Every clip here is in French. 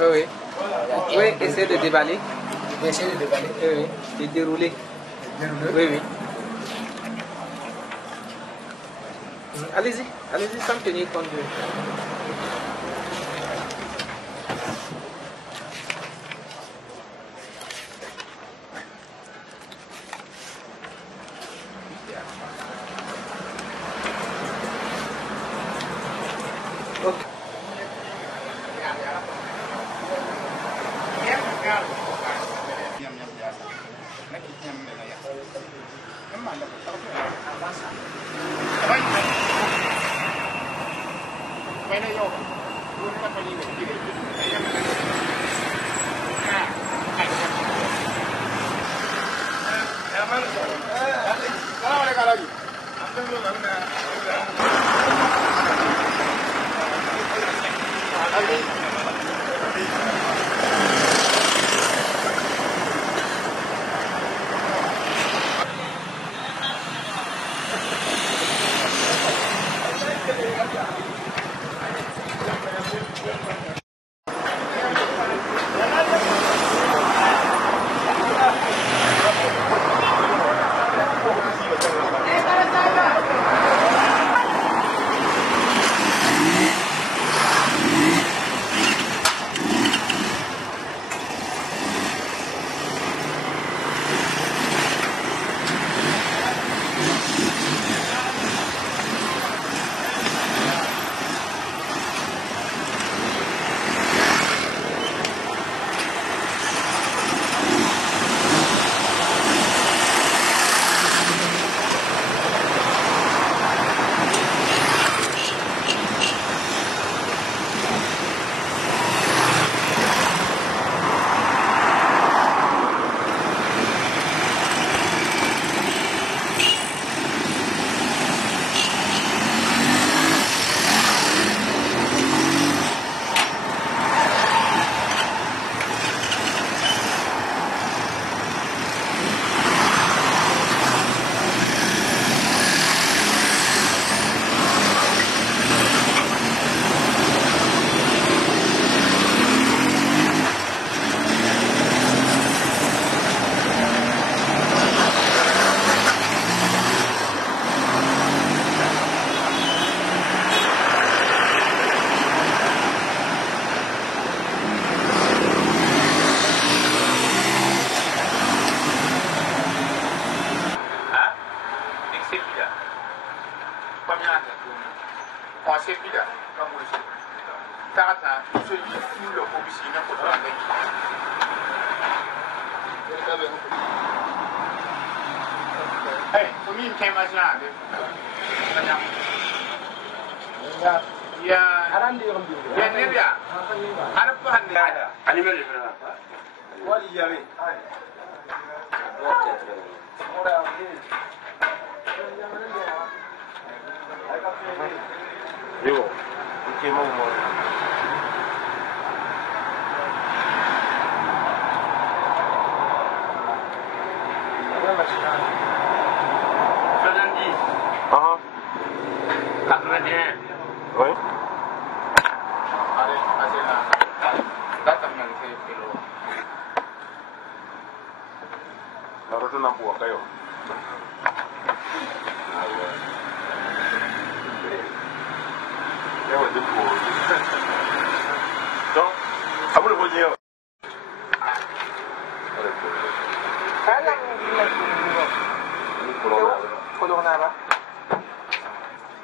Oui. Oui, essayez de déballer. Essayez de déballer. Oui, de dérouler. Oui, oui. Allez-y, allez-y sans tenir compte de... Ok.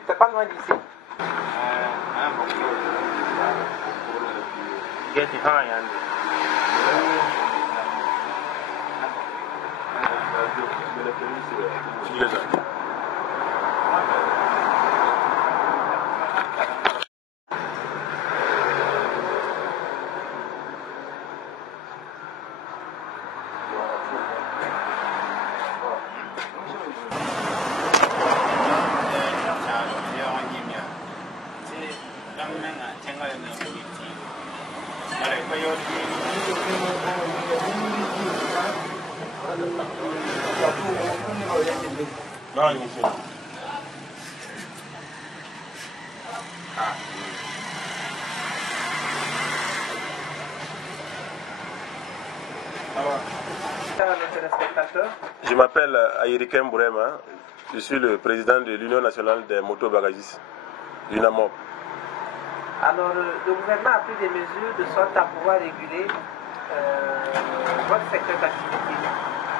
C'est pas loin d'ici. Thank you. Non, ici. Je m'appelle Aïriken Bourema, je suis le président de l'Union nationale des motobagagistes, l'UNAMOB. Alors, le gouvernement a pris des mesures de sorte à pouvoir réguler votre secteur d'activité.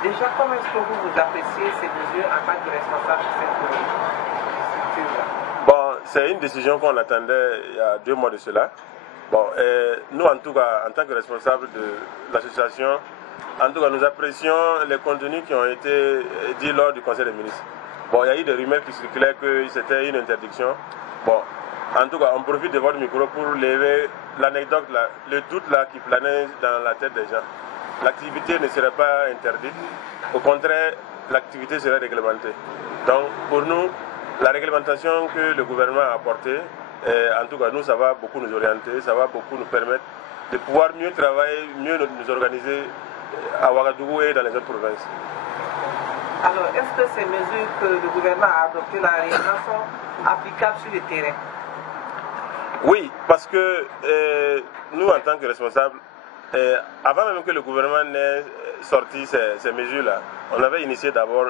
Déjà, comment est-ce que vous appréciez ces mesures en tant que responsable de cette structure-là? Bon, c'est une décision qu'on attendait il y a 2 mois de cela. Bon, nous, en tout cas, en tant que responsable de l'association, en tout cas, nous apprécions les contenus qui ont été dits lors du Conseil des ministres. Bon, il y a eu des rumeurs qui circulaient que c'était une interdiction. Bon, en tout cas, on profite de votre micro pour lever l'anecdote, le doute là qui planait dans la tête des gens. L'activité ne serait pas interdite. Au contraire, l'activité serait réglementée. Donc, pour nous, la réglementation que le gouvernement a apportée, en tout cas, nous, ça va beaucoup nous orienter, ça va beaucoup nous permettre de pouvoir mieux travailler, mieux nous organiser à Ouagadougou et dans les autres provinces. Alors, est-ce que ces mesures que le gouvernement a adoptées là réellement sont applicables sur le terrain? Oui, parce que nous, en tant que responsables, avant même que le gouvernement n'ait sorti ces mesures-là, on avait initié d'abord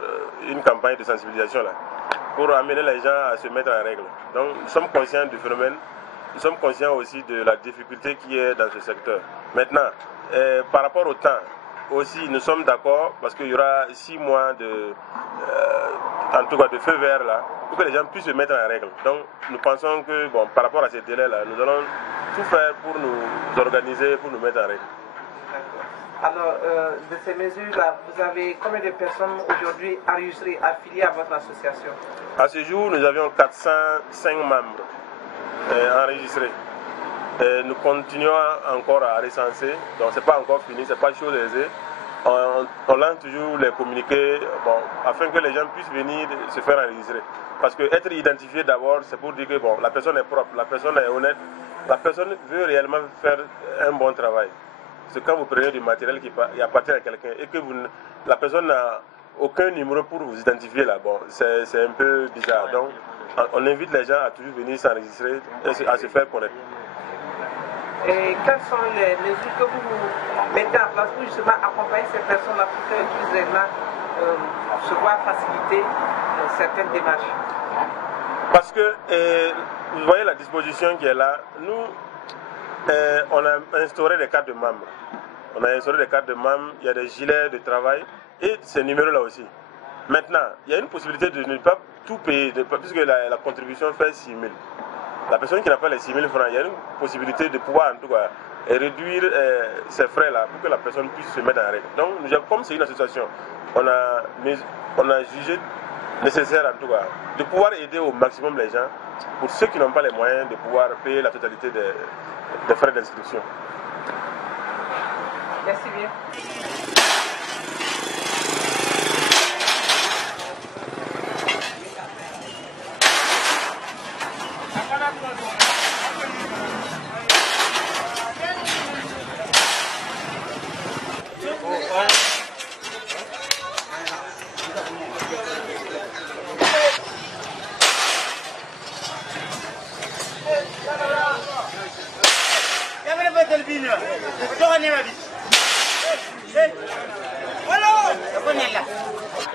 une campagne de sensibilisation là, pour amener les gens à se mettre en règle. Donc, nous sommes conscients du phénomène, nous sommes conscients aussi de la difficulté qui est dans ce secteur. Maintenant, par rapport au temps, aussi, nous sommes d'accord parce qu'il y aura 6 mois en tout cas de feu vert là, pour que les gens puissent se mettre en règle. Donc, nous pensons que, bon, par rapport à ces délais-là, nous allons tout faire pour nous organiser, pour nous mettre en règle. Alors, de ces mesures-là, vous avez combien de personnes aujourd'hui enregistrées, affiliées à votre association? À ce jour, nous avions 405 membres enregistrés. Et nous continuons encore à recenser, donc ce n'est pas encore fini, ce n'est pas chose aisée. On lance toujours les communiqués afin que les gens puissent venir se faire enregistrer. Parce que être identifié d'abord, c'est pour dire que la personne est propre, la personne est honnête, la personne veut réellement faire un bon travail. C'est quand vous prenez du matériel qui appartient à quelqu'un et que la personne n'a aucun numéro pour vous identifier là, c'est un peu bizarre. Donc on invite les gens à toujours venir s'enregistrer et à se faire connaître. Et quelles sont les mesures que vous mettez en place pour justement accompagner ces personnes-là pour qu'elles puissent réellement se voir faciliter certaines démarches? Parce que vous voyez la disposition qui est là, nous on a instauré des cartes de membres. On a instauré des cartes de membres, il y a des gilets de travail et ces numéros-là aussi. Maintenant, il y a une possibilité de ne pas tout payer, puisque la contribution fait 6 000. La personne qui n'a pas les 6 000 francs, il y a une possibilité de pouvoir en tout cas réduire ces frais-là pour que la personne puisse se mettre en règle. Donc, comme c'est une association, on a jugé nécessaire en tout cas de pouvoir aider au maximum les gens, pour ceux qui n'ont pas les moyens de pouvoir payer la totalité des frais d'inscription. Merci bien.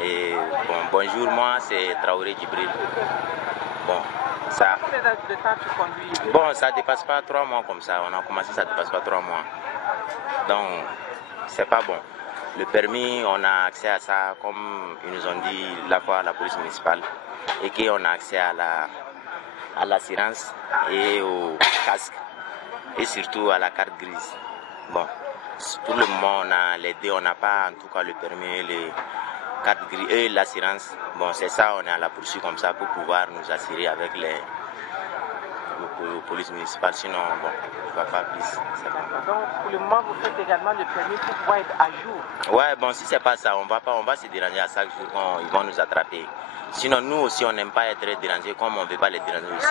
Et bonjour, moi c'est Traoré Djibril. Ça dépasse pas 3 mois comme ça. On a commencé, ça dépasse pas 3 mois. Donc c'est pas bon. Le permis, on a accès à ça comme ils nous ont dit la fois à la police municipale, et qu'on a accès à l'assurance et au casque et surtout à la carte grise. Bon, pour le moment on a les deux, on n'a pas en tout cas le permis et les cartes grises et l'assurance. Bon, c'est ça, on est à la poursuite comme ça pour pouvoir nous assurer avec les polices municipales, sinon bon, je ne vais pas plus. Donc pour le moment vous faites également le permis pour pouvoir être à jour? Ouais, bon, si c'est pas ça, on va se déranger à chaque jour quand ils vont nous attraper. Sinon nous aussi on n'aime pas être dérangés comme on ne veut pas les déranger aussi.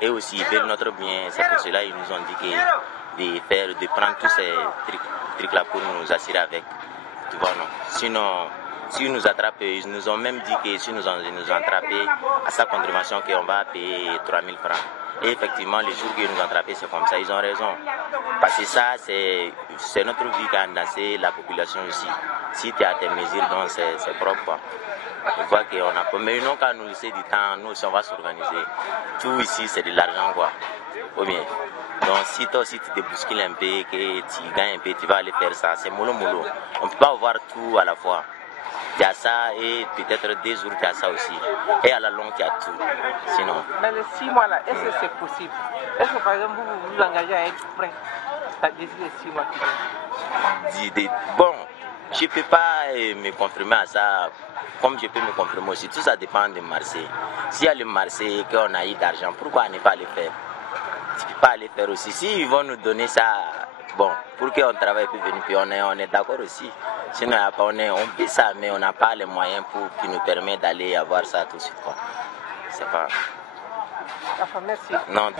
Et aussi ils veulent notre bien, c'est pour cela qu'ils nous ont dit de prendre tous ces trucs là pour nous assurer avec. Tu vois, non? Sinon s'ils nous attrapent, ils nous ont même dit que si nous ont attrapés à sa contribution qu'on va payer 3000 francs. Et effectivement, les jours qu'ils nous ont attrapés, c'est comme ça, ils ont raison. Parce que ça, c'est notre vie qui a dansé la population aussi. Si tu as tes mesures, donc c'est propre, quoi. On voit qu'on a pas. Mais ils n'ont qu'à nous laisser du temps, nous aussi on va s'organiser. Tout ici, c'est de l'argent, quoi. Ou bien. Donc si toi aussi tu te bouscules un peu, que tu gagnes un peu, tu vas aller faire ça. C'est mollo mollo. On ne peut pas avoir tout à la fois. Il y a ça et peut-être 2 jours il y a ça aussi. Et à la longue il y a tout. Sinon. Dans les 6 mois là, est-ce que c'est possible? Est-ce que par exemple vous vous engagez à être prêt d'ici les 6 mois qui viennent? Bon, je ne peux pas me confirmer à ça. Comme je peux me confirmer aussi, tout ça dépend de Marseille. S'il y a le Marseille qu'on a eu d'argent, pourquoi ne pas le faire? Tu ne peux pas le faire aussi. S'ils vont nous donner ça, bon, pour qu'on travaille plus venir, puis on est d'accord aussi. Sinon, on fait ça, mais on n'a pas les moyens qui nous permettent d'aller avoir ça tout de suite, quoi. C'est pas... Enfin, merci. Non.